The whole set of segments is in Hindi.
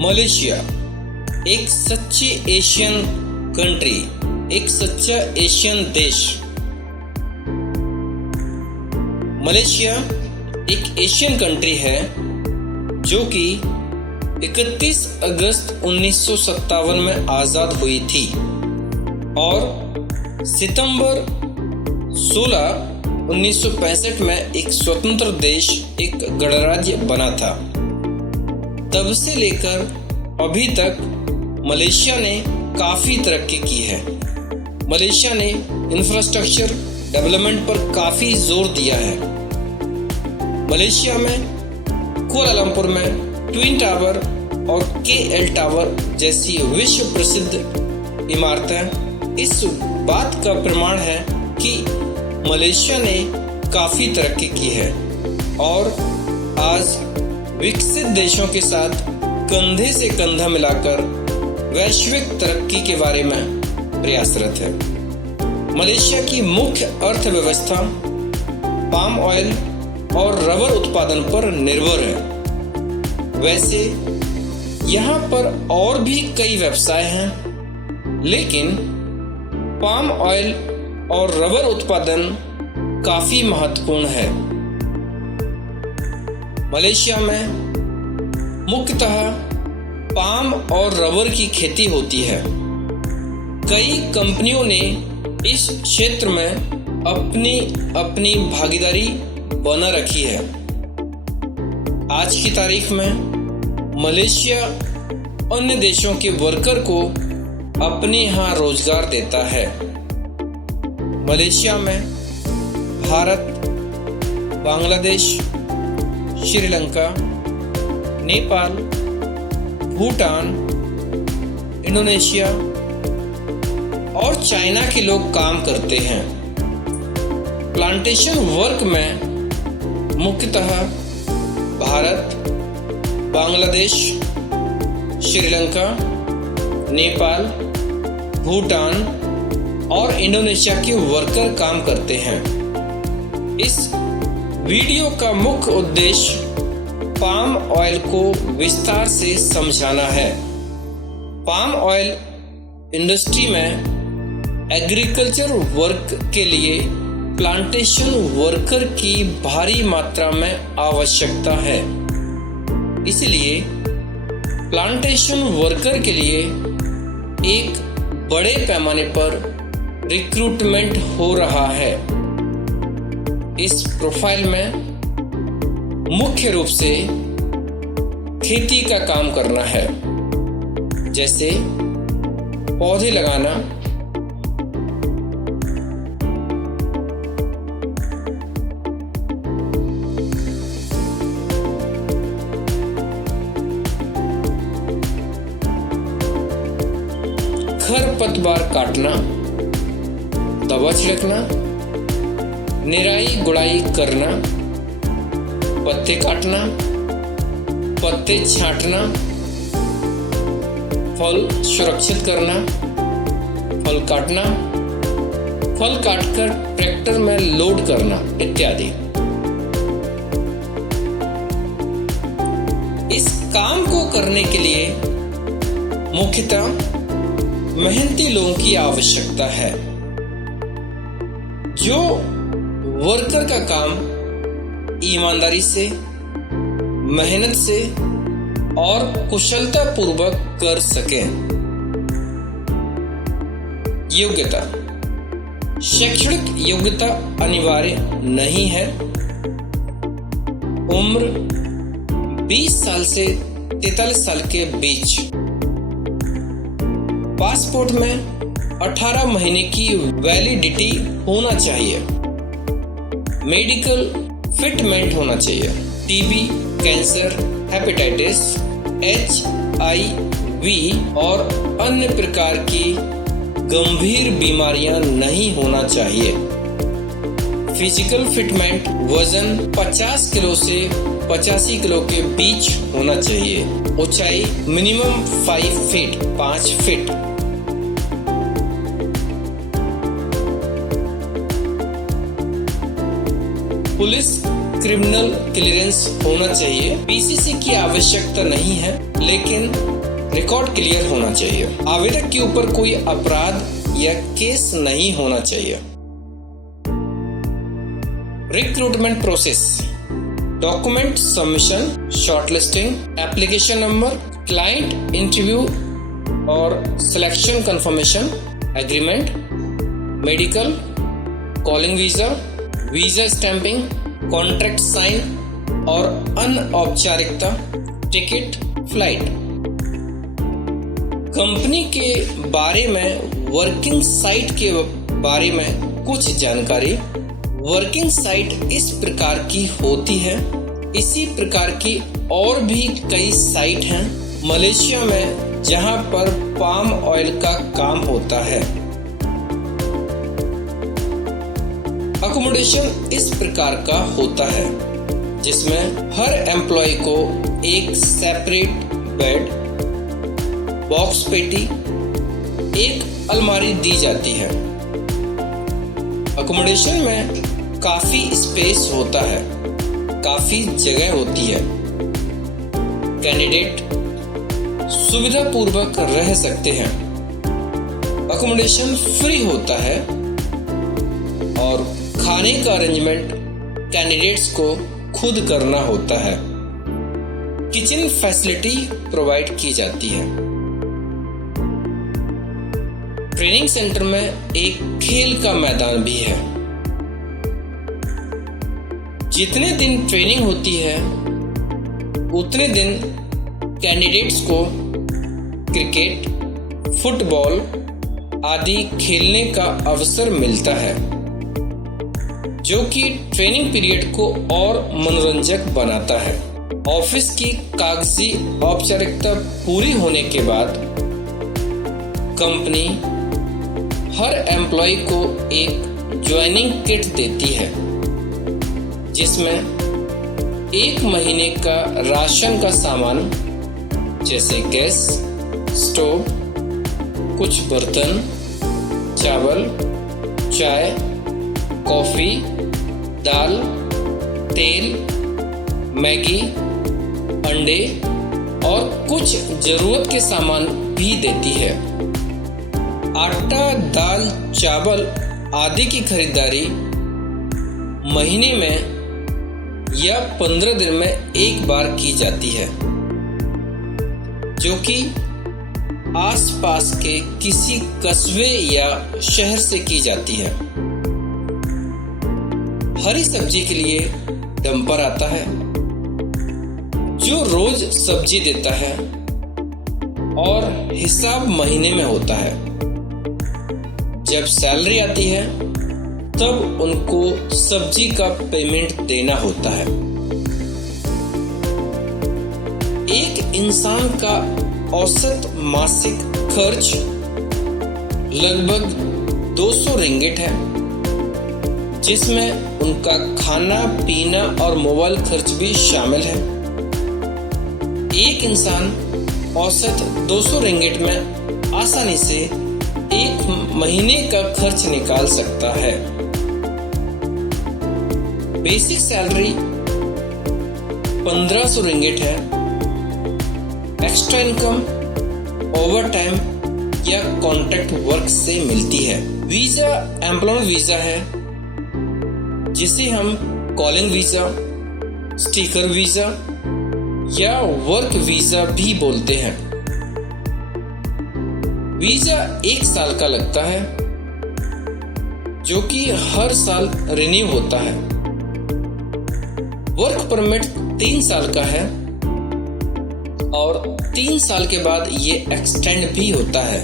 मलेशिया एक सच्ची एशियन कंट्री, एक सच्चा एशियन देश। मलेशिया एक एशियन कंट्री है जो कि 31 अगस्त 1957 में आज़ाद हुई थी और सितंबर 16, 1965 में एक स्वतंत्र देश, एक गणराज्य बना था। तब से लेकर अभी तक मलेशिया ने काफ़ी तरक्की की है। मलेशिया ने इंफ्रास्ट्रक्चर डेवलपमेंट पर काफ़ी जोर दिया है। मलेशिया में कुआलालंपुर में ट्विन टावर और KL टावर जैसी विश्व प्रसिद्ध इमारतें इस बात का प्रमाण है कि मलेशिया ने काफ़ी तरक्की की है और आज विकसित देशों के साथ कंधे से कंधा मिलाकर वैश्विक तरक्की के बारे में प्रयासरत है। मलेशिया की मुख्य अर्थव्यवस्था पाम ऑयल और रबर उत्पादन पर निर्भर है। वैसे यहाँ पर और भी कई व्यवसाय हैं, लेकिन पाम ऑयल और रबर उत्पादन काफी महत्वपूर्ण है। मलेशिया में मुख्यतः पाम और रबर की खेती होती है। कई कंपनियों ने इस क्षेत्र में अपनी अपनी भागीदारी बना रखी है। आज की तारीख में मलेशिया अन्य देशों के वर्कर को अपने यहाँ रोजगार देता है। मलेशिया में भारत, बांग्लादेश, श्रीलंका, नेपाल, भूटान, इंडोनेशिया और चाइना के लोग काम करते हैं। प्लांटेशन वर्क में मुख्यतः भारत, बांग्लादेश, श्रीलंका, नेपाल, भूटान और इंडोनेशिया के वर्कर काम करते हैं। इस वीडियो का मुख्य उद्देश्य पाम ऑयल को विस्तार से समझाना है। पाम ऑयल इंडस्ट्री में एग्रीकल्चर वर्क के लिए प्लांटेशन वर्कर की भारी मात्रा में आवश्यकता है। इसलिए प्लांटेशन वर्कर के लिए एक बड़े पैमाने पर रिक्रूटमेंट हो रहा है। इस प्रोफाइल में मुख्य रूप से खेती का काम करना है, जैसे पौधे लगाना, खरपतवार काटना, दवा छिड़कना, निराई गुड़ाई करना, पत्ते काटना, पत्ते छांटना, फल सुरक्षित करना, फल काटना, फल काटकर ट्रैक्टर में लोड करना इत्यादि। इस काम को करने के लिए मुख्यतः मेहनती लोगों की आवश्यकता है। जो वर्कर का काम ईमानदारी से, मेहनत से और कुशलता पूर्वक कर सके। योग्यता, शैक्षणिक योग्यता अनिवार्य नहीं है। उम्र 20 साल से 43 साल के बीच। पासपोर्ट में 18 महीने की वैलिडिटी होना चाहिए। मेडिकल फिटमेंट होना चाहिए। टीबी, कैंसर, हेपेटाइटिस, HIV और अन्य प्रकार की गंभीर बीमारियां नहीं होना चाहिए। फिजिकल फिटमेंट, वजन 50 किलो से 85 किलो के बीच होना चाहिए। ऊंचाई minimum 5 feet. Police criminal clearance होना चाहिए। PCC की आवश्यकता नहीं है, लेकिन रिकॉर्ड क्लियर होना चाहिए। आवेदक के ऊपर कोई अपराध या केस नहीं होना चाहिए। Recruitment process: document submission, shortlisting, application number, client interview और selection confirmation, agreement, medical, calling visa, visa stamping, contract sign और अनौपचारिकता, टिकट, फ्लाइट। कंपनी के बारे में, वर्किंग साइट के बारे में कुछ जानकारी। वर्किंग साइट इस प्रकार की होती है। इसी प्रकार की और भी कई साइट हैं मलेशिया में जहां पर पाम ऑयल का काम होता है। अकोमोडेशन इस प्रकार का होता है जिसमें हर एम्प्लॉय को एक सेपरेट बेड, बॉक्स पेटी, एक अलमारी दी जाती है। अकोमोडेशन में काफी स्पेस होता है, काफी जगह होती है। कैंडिडेट सुविधा पूर्वक रह सकते हैं। अकोमोडेशन फ्री होता है और खाने का अरेंजमेंट कैंडिडेट्स को खुद करना होता है। किचन फैसिलिटी प्रोवाइड की जाती है। ट्रेनिंग सेंटर में एक खेल का मैदान भी है। जितने दिन ट्रेनिंग होती है उतने दिन कैंडिडेट्स को क्रिकेट, फुटबॉल आदि खेलने का अवसर मिलता है, जो कि ट्रेनिंग पीरियड को और मनोरंजक बनाता है। ऑफिस की कागजी औपचारिकता पूरी होने के बाद कंपनी हर एम्प्लॉय को एक ज्वाइनिंग किट देती है जिसमें 1 महीने का राशन का सामान जैसे गैस, स्टोव, कुछ बर्तन, चावल, चाय, कॉफी, दाल, तेल, मैगी, अंडे और कुछ जरूरत के सामान भी देती है। आटा, दाल, चावल आदि की खरीदारी महीने में या 15 दिन में एक बार की जाती है, जो कि आसपास के किसी कस्बे या शहर से की जाती है। हरी सब्जी के लिए डंपर आता है जो रोज सब्जी देता है और हिसाब महीने में होता है। जब सैलरी आती है तब उनको सब्जी का पेमेंट देना होता है। एक इंसान का औसत मासिक खर्च लगभग 200 रिंगिट है, जिसमें उनका खाना पीना और मोबाइल खर्च भी शामिल है। एक इंसान औसत 200 रिंगिट में आसानी से 1 महीने का खर्च निकाल सकता है। बेसिक सैलरी 1500 रिंगिट है। एक्स्ट्रा इनकम ओवर टाइम या कॉन्ट्रैक्ट वर्क से मिलती है। वीजा एम्प्लॉयमेंट वीजा है जिसे हम कॉलिंग वीजा, स्टिकर वीजा या वर्क वीजा भी बोलते हैं। वीजा 1 साल का लगता है जो कि हर साल रिन्यू होता है। वर्क परमिट 3 साल का है और 3 साल के बाद ये एक्सटेंड भी होता है।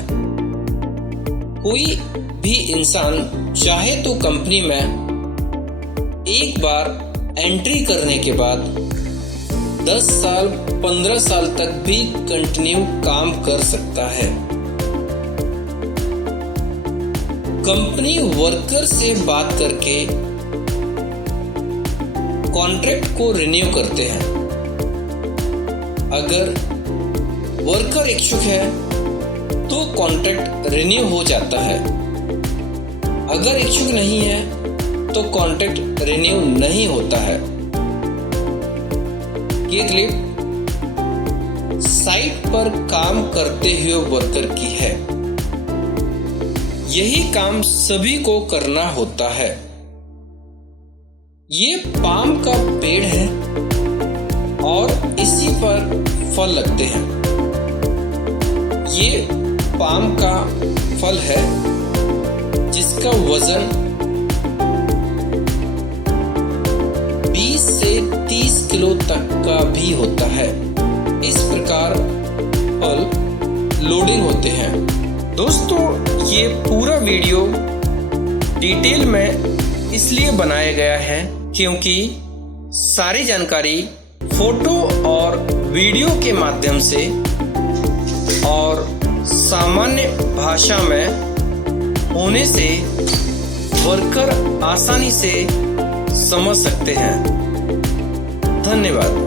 कोई भी इंसान चाहे तो कंपनी में एक बार एंट्री करने के बाद 10 साल 15 साल तक भी कंटिन्यू काम कर सकता है। कंपनी वर्कर से बात करके कॉन्ट्रैक्ट को रिन्यू करते हैं। अगर वर्कर इच्छुक है तो कॉन्ट्रैक्ट रिन्यू हो जाता है। अगर इच्छुक नहीं है तो कॉन्ट्रैक्ट रिन्यू नहीं होता है। ये क्लिप साइट पर काम करते हुए वर्कर की है। यही काम सभी को करना होता है। ये पाम का पेड़ है और इसी पर फल लगते हैं। ये पाम का फल है जिसका वजन 20 से 30 किलो तक का भी होता है। इस प्रकार फल लोडिंग होते हैं। दोस्तों, ये पूरा वीडियो डिटेल में इसलिए बनाया गया है क्योंकि सारी जानकारी फोटो और वीडियो के माध्यम से और सामान्य भाषा में होने से वर्कर आसानी से समझ सकते हैं। धन्यवाद।